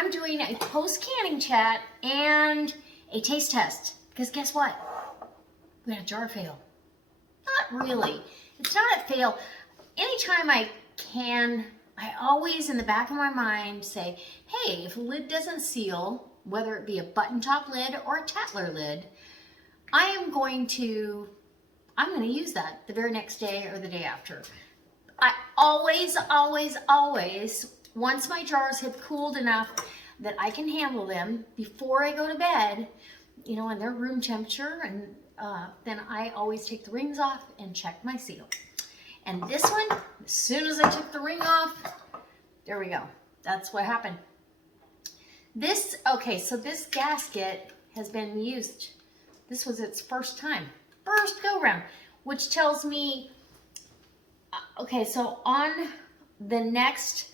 I'm doing a post-canning chat and a taste test. Because guess what? We had a jar fail. Not really. It's not a fail. Anytime I can, I always in the back of my mind say, hey, if a lid doesn't seal, whether it be a button top lid or a Tattler lid, I'm going to use that the very next day or the day after. I always, once my jars have cooled enough that I can handle them before I go to bed, you know, and they're room temperature, and then I always take the rings off and check my seal. And this one, as soon as I took the ring off, there we go. That's what happened. This, okay, so this gasket has been used. This was its first go round, which tells me, okay, so on the next,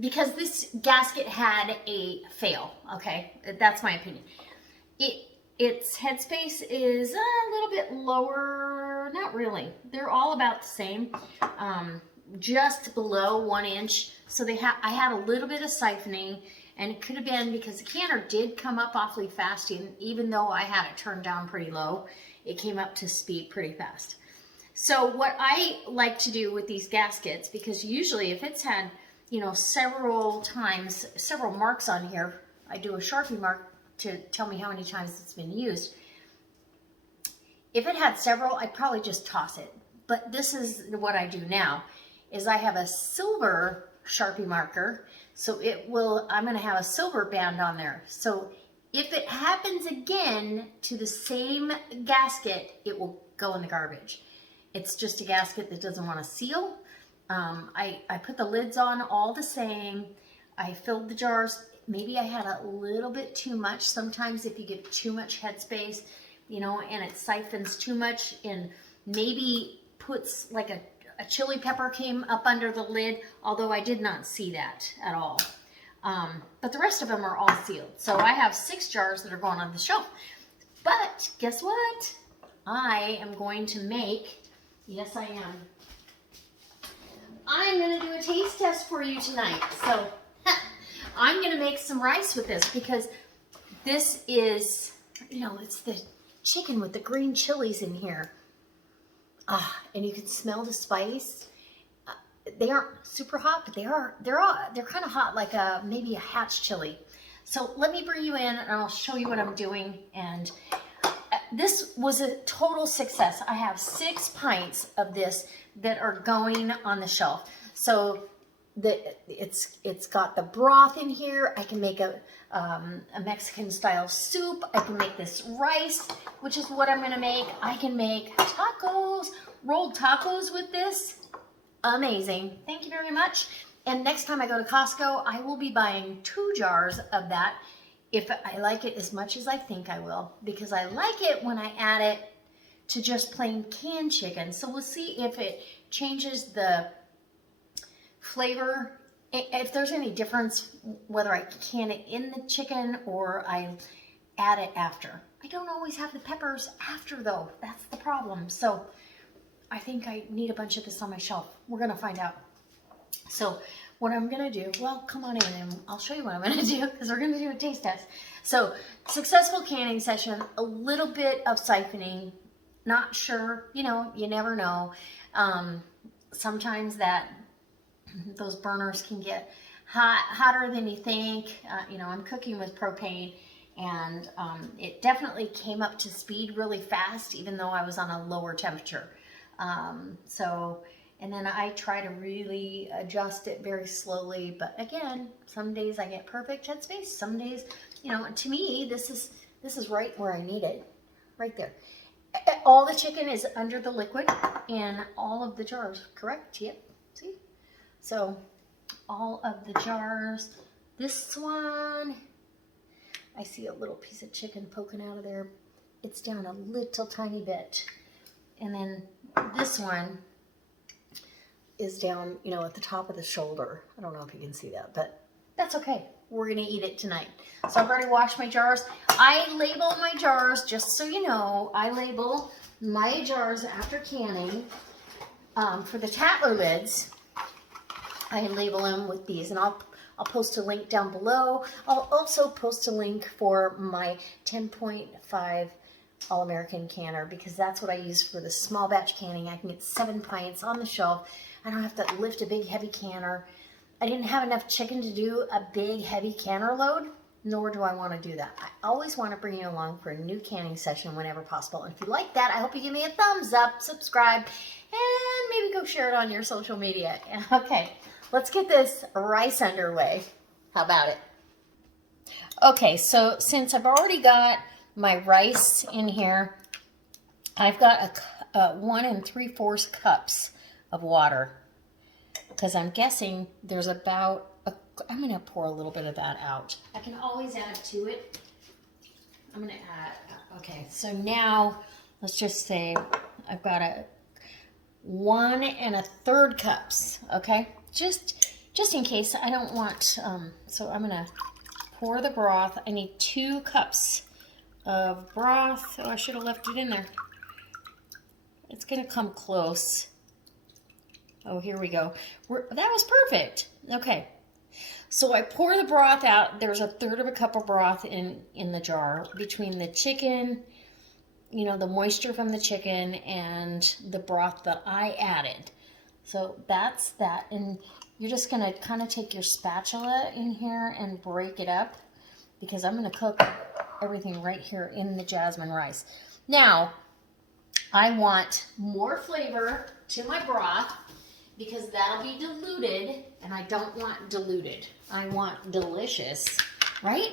because this gasket had a fail, okay, that's my opinion. Its headspace is a little bit lower, not really. They're all about the same, just below 1 inch. So I had a little bit of siphoning, and it could have been because the canner did come up awfully fast, and even though I had it turned down pretty low, it came up to speed pretty fast. So what I like to do with these gaskets, because usually if it's had, you know, several marks on here, I do a Sharpie mark to tell me how many times it's been used. If it had several, I'd probably just toss it. But this is what I do now, is I have a silver Sharpie marker. So I'm gonna have a silver band on there. So if it happens again to the same gasket, it will go in the garbage. It's just a gasket that doesn't want to seal. I put the lids on all the same. I filled the jars. Maybe I had a little bit too much. Sometimes if you get too much headspace, you know, and it siphons too much, and maybe puts like a chili pepper came up under the lid, although I did not see that at all. But the rest of them are all sealed. So I have 6 jars that are going on the shelf. But guess what? I am going to make, yes I am, I'm going to do a taste test for you tonight. So I'm going to make some rice with this, because this is, you know, it's the chicken with the green chilies in here. And you can smell the spice. They aren't super hot, but they're kind of hot, like maybe a hatch chili. So let me bring you in and I'll show you what I'm doing. And this was a total success. I have 6 pints of this that are going on the shelf. So it's got the broth in here. I can make a Mexican style soup. I can make this rice, which is what I'm gonna make. I can make tacos, rolled tacos with this. Amazing. Thank you very much. And next time I go to Costco, I will be buying 2 jars of that if I like it as much as I think I will, because I like it when I add it to just plain canned chicken. So we'll see if it changes the flavor, if there's any difference, whether I can it in the chicken or I add it after. I don't always have the peppers after though. That's the problem. So I think I need a bunch of this on my shelf. We're gonna find out. So what I'm gonna do, well, come on in and I'll show you what I'm gonna do, because we're gonna do a taste test. So successful canning session, a little bit of siphoning, not sure, you know, you never know. Sometimes those burners can get hotter than you think. You know, I'm cooking with propane, and it definitely came up to speed really fast, even though I was on a lower temperature. And then I try to really adjust it very slowly. But again, some days I get perfect headspace. Some days, you know, to me, this is right where I need it, right there. All the chicken is under the liquid in all of the jars, correct? Yep, see? So all of the jars, this one, I see a little piece of chicken poking out of there. It's down a little tiny bit. And then this one is down, you know, at the top of the shoulder. I don't know if you can see that, but that's okay. We're gonna eat it tonight. So I've already washed my jars. I label my jars, just so you know, I label my jars after canning. For the Tattler lids, I label them with these, and I'll I'll post a link down below. I'll also post a link for my 10.5 All-American canner, because that's what I use for the small batch canning. I can get 7 pints on the shelf. I don't have to lift a big heavy canner. I didn't have enough chicken to do a big heavy canner load, nor do I want to do that. I always want to bring you along for a new canning session whenever possible. And if you like that, I hope you give me a thumbs up, subscribe, and maybe go share it on your social media. Okay, let's get this rice underway. How about it? Okay, so since I've already got my rice in here, I've got a 1 3/4 cups of water, because I'm guessing there's about I'm going to pour a little bit of that out. I can always add to it. I'm going to add, okay, so now let's just say I've got a 1 1/3 cups, okay? Just in case I don't want, so I'm going to pour the broth. I need 2 cups of broth. Oh, I should have left it in there. It's going to come close. Oh, here we go. That was perfect. Okay. So I pour the broth out. There's 1/3 cup of broth in the jar between the chicken, you know, the moisture from the chicken and the broth that I added. So that's that. And you're just going to kind of take your spatula in here and break it up, because I'm going to cook everything right here in the jasmine rice. Now, I want more flavor to my broth, because that'll be diluted, and I don't want diluted. I want delicious, right?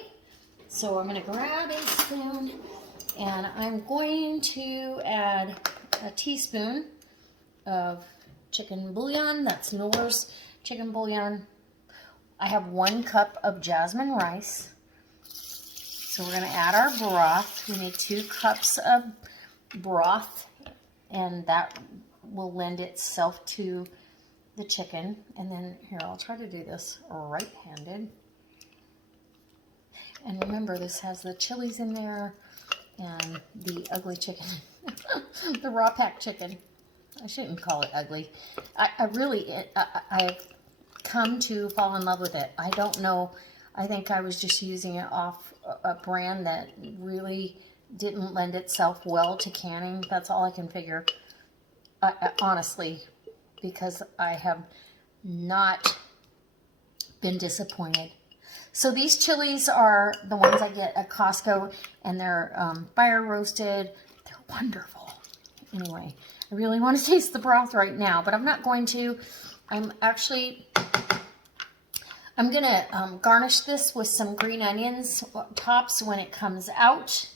So I'm going to grab a spoon, and I'm going to add a teaspoon of chicken bouillon. That's Knorr's chicken bouillon. I have 1 cup of jasmine rice. So we're going to add our broth. We need 2 cups of broth, and that will lend itself to the chicken. And then here, I'll try to do this right-handed. And remember, this has the chilies in there and the ugly chicken, the raw pack chicken. I shouldn't call it ugly. I've come to fall in love with it. I don't know. I think I was just using it off a brand that really didn't lend itself well to canning. That's all I can figure, honestly, because I have not been disappointed. So these chilies are the ones I get at Costco, and they're fire roasted. They're wonderful. Anyway, I really want to taste the broth right now, but I'm not going to. I'm going to garnish this with some green onions tops when it comes out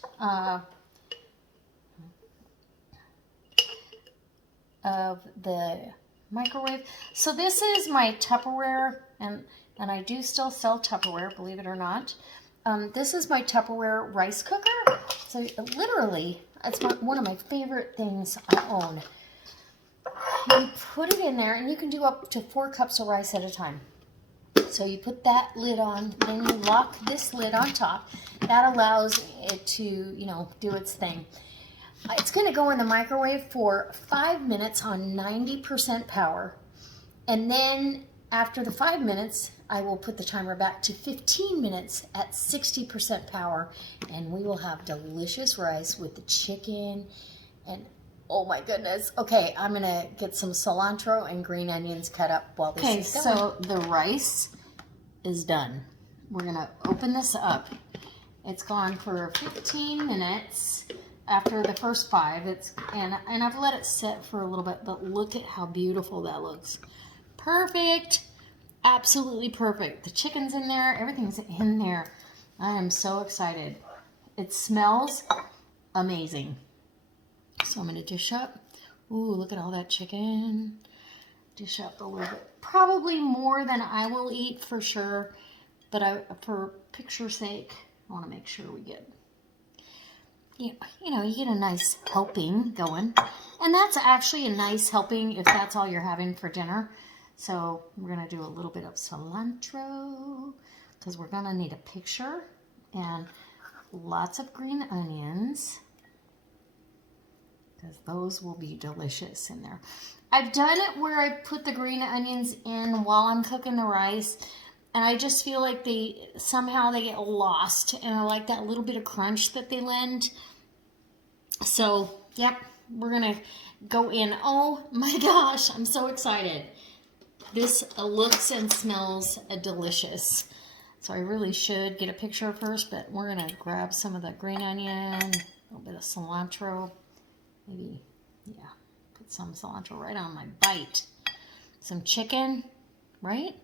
of the microwave. So this is my Tupperware, and I do still sell Tupperware, believe it or not. This is my Tupperware rice cooker. So literally, it's one of my favorite things I own. You put it in there, and you can do up to 4 cups of rice at a time. So you put that lid on, then you lock this lid on top. That allows it to, you know, do its thing. It's going to go in the microwave for 5 minutes on 90% power. And then after the 5 minutes, I will put the timer back to 15 minutes at 60% power. And we will have delicious rice with the chicken. And oh my goodness. Okay, I'm going to get some cilantro and green onions cut up while this is going. So the rice is done. We're going to open this up. It's gone for 15 minutes. After the first 5, and I've let it set for a little bit, but look at how beautiful that looks. Perfect. Absolutely perfect. The chicken's in there. Everything's in there. I am so excited. It smells amazing. So I'm going to dish up. Ooh, look at all that chicken. Dish up a little bit. Probably more than I will eat for sure, but for picture's sake, I want to make sure we get, you know, you get a nice helping going. And that's actually a nice helping if that's all you're having for dinner. So we're going to do a little bit of cilantro, because we're going to need a picture, and lots of green onions, because those will be delicious in there. I've done it where I put the green onions in while I'm cooking the rice. And I just feel like somehow they get lost, and I like that little bit of crunch that they lend. So, yep, we're gonna go in. Oh my gosh, I'm so excited. This looks and smells delicious. So I really should get a picture first, but we're gonna grab some of the green onion, a little bit of cilantro, maybe, yeah, put some cilantro right on my bite. Some chicken, right?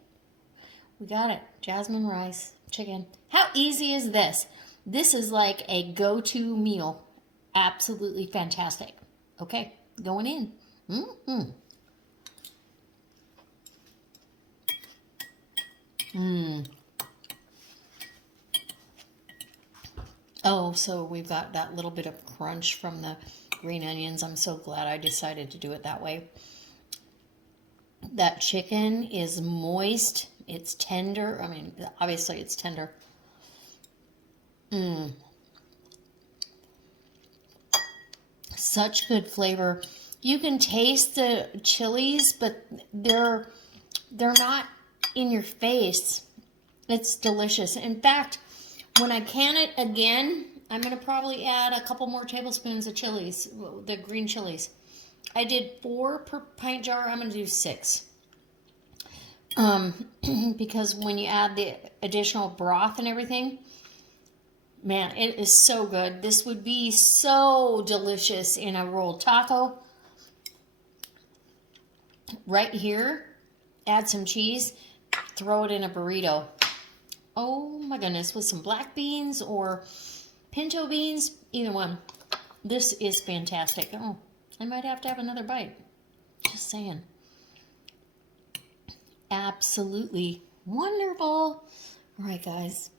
We got it. Jasmine rice, chicken. How easy is this? This is like a go-to meal. Absolutely fantastic. Okay, going in. Mm-hmm. Mmm. Oh, so we've got that little bit of crunch from the green onions. I'm so glad I decided to do it that way. That chicken is moist. It's tender. I mean, obviously it's tender. Mmm. Such good flavor. You can taste the chilies, but they're not in your face. It's delicious. In fact, when I can it again, I'm going to probably add a couple more tablespoons of chilies, the green chilies. I did 4 per pint jar. I'm going to do 6. Because when you add the additional broth and everything, man, it is so good. This would be so delicious in a rolled taco. Right here, add some cheese, throw it in a burrito. Oh my goodness, with some black beans or pinto beans, either one. This is fantastic. Oh, I might have to have another bite. Just saying. Absolutely wonderful. All right, guys.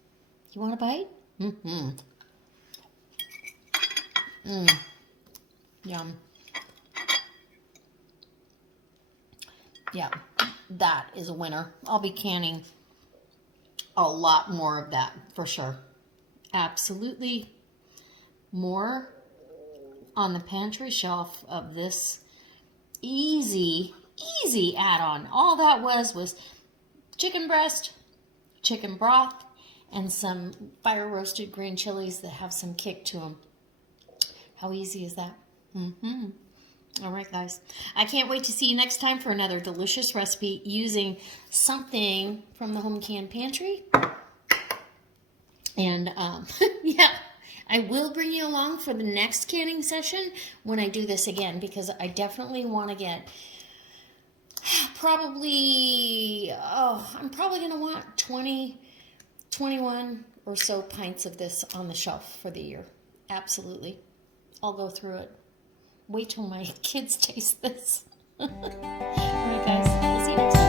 You want a bite? Mm-hmm. Yum. Yeah, that is a winner. I'll be canning a lot more of that for sure. Absolutely more on the pantry shelf of this easy add-on. All that was chicken breast, chicken broth, and some fire roasted green chilies that have some kick to them. How easy is that? Mm-hmm. All right, guys. I can't wait to see you next time for another delicious recipe using something from the home canned pantry. And yeah, I will bring you along for the next canning session when I do this again, because I definitely want to get I'm probably going to want 21 or so pints of this on the shelf for the year. Absolutely. I'll go through it. Wait till my kids taste this. All right, guys. We'll see you next time.